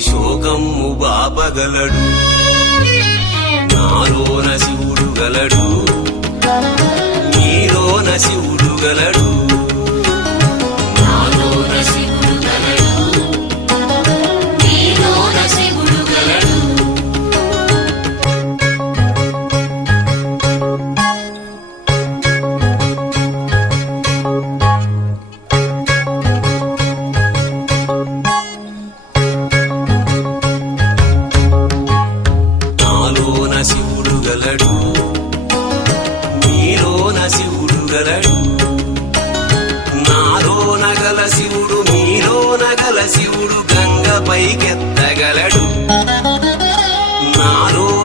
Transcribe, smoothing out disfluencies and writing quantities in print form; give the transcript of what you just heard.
శోకము బాపగలడు. నాలోన శివుడు గలడు, నీలోన శివుడు గలడు. నాలోన శివుడు గలడు, నీలోన శివుడు గలడు. నాలోన శివుడు గలడు, నీలోన శివుడు గలడు. నాలోన గల శివుడు, నీలోన గల శివుడు గంగ పైకెత్త